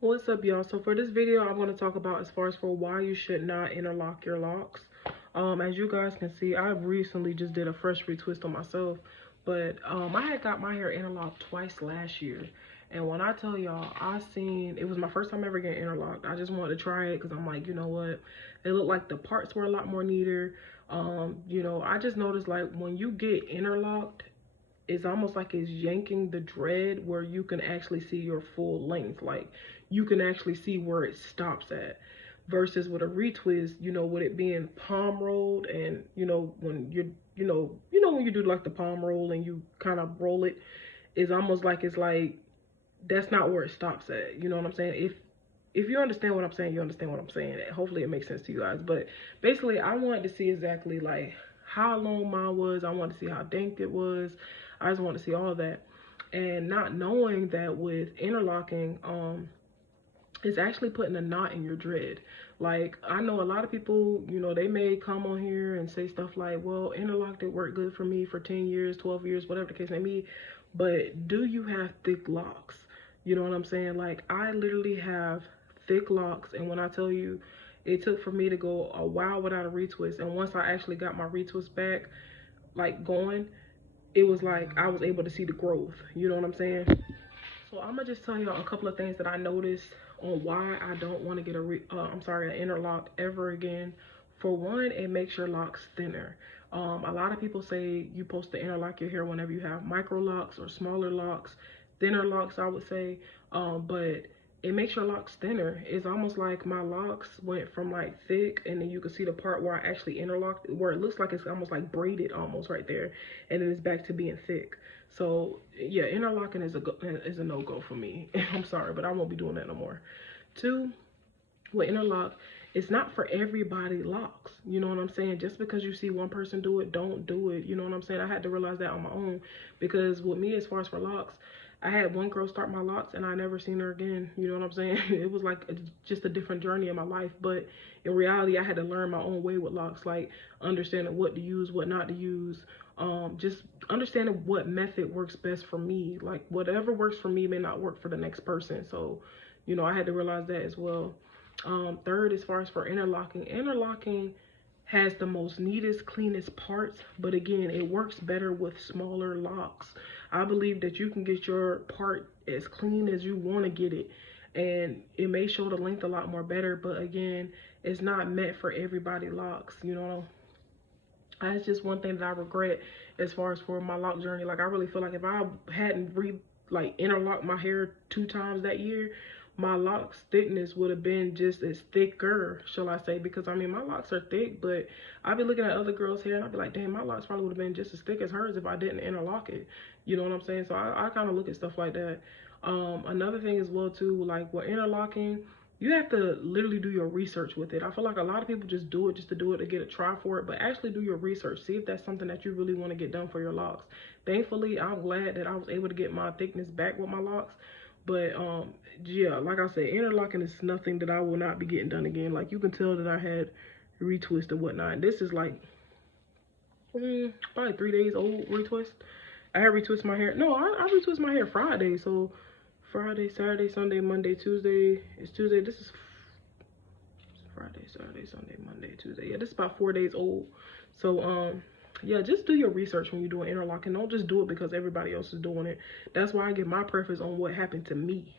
What's up, y'all? So for this video, I'm going to talk about as far as for why you should not interlock your locks. As you guys can see, I recently just did a fresh retwist on myself, but I had got my hair interlocked twice last year. And when I tell y'all, it was my first time ever getting interlocked. I just wanted to try it because I'm like, you know what? It looked like the parts were a lot more neater. I just noticed like when you get interlocked, it's almost like it's yanking the dread where you can actually see your full length. Like you can actually see where it stops at. Versus with a retwist, with it being palm rolled, and when when you do like the palm roll and you kind of roll it, it's almost like it's like that's not where it stops at. You know what I'm saying? If you understand what I'm saying, you understand what I'm saying. Hopefully it makes sense to you guys. But basically, I wanted to see exactly like how long mine was. I wanted to see how dank it was. I just wanted to see all of that. And not knowing that with interlocking, it's actually putting a knot in your dread. Like, I know a lot of people, they may come on here and say stuff like, well, interlock did work good for me for 10 years, 12 years, whatever the case may be. But do you have thick locks? You know what I'm saying? Like, I literally have thick locks, and when I tell you, it took for me to go a while without a retwist, and once I actually got my retwist back, like going, it was like I was able to see the growth. You know what I'm saying? So I'm gonna just tell y'all a couple of things that I noticed on why I don't want to get an interlock ever again. For one, it makes your locks thinner. A lot of people say you're supposed to interlock your hair whenever you have micro locks or smaller locks, thinner locks, I would say. But it makes your locks thinner. It's almost like my locks went from like thick, and then you can see the part where I actually interlocked, where it looks like it's almost like braided almost right there, and then it's back to being thick. So yeah, interlocking is a no-go for me. I'm sorry, but I won't be doing that no more. Two, with interlock, it's not for everybody locks. You know what I'm saying? Just because you see one person do it, don't do it. You know what I'm saying? I had to realize that on my own, because with me, as far as for locks, I had one girl start my locks and I never seen her again. You know what I'm saying? It was like just a different journey in my life. But in reality, I had to learn my own way with locks, like understanding what to use, what not to use. Just understanding what method works best for me. Like whatever works for me may not work for the next person. So, I had to realize that as well. Third, as far as for interlocking has the most neatest, cleanest parts, but again, it works better with smaller locks. I believe that you can get your part as clean as you want to get it, and it may show the length a lot more better, but again, it's not meant for everybody locks. That's just one thing that I regret as far as for my lock journey. Like, I really feel like if I hadn't interlocked my hair 2 times that year, my locks thickness would have been just as thicker, shall I say, because I mean my locks are thick, but I'd be looking at other girls' hair and I'd be like, damn, my locks probably would have been just as thick as hers if I didn't interlock it. You know what I'm saying? So I kind of look at stuff like that. Another thing as well too, like with interlocking, you have to literally do your research with it. I feel like a lot of people just do it just to do it, to get a try for it, but actually do your research. See if that's something that you really want to get done for your locks. Thankfully, I'm glad that I was able to get my thickness back with my locks. But yeah, like I said, interlocking is nothing that I will not be getting done again. Like, you can tell that I had retwist and whatnot. This is like probably 3 days old retwist. I had retwist my hair. No, I retwist my hair Friday. So Friday, Saturday, Sunday, Monday, Tuesday. It's Tuesday. This is Friday, Saturday, Sunday, Monday, Tuesday. Yeah, this is about 4 days old. So yeah, just do your research when you're doing interlocking. Don't just do it because everybody else is doing it. That's why I give my preference on what happened to me.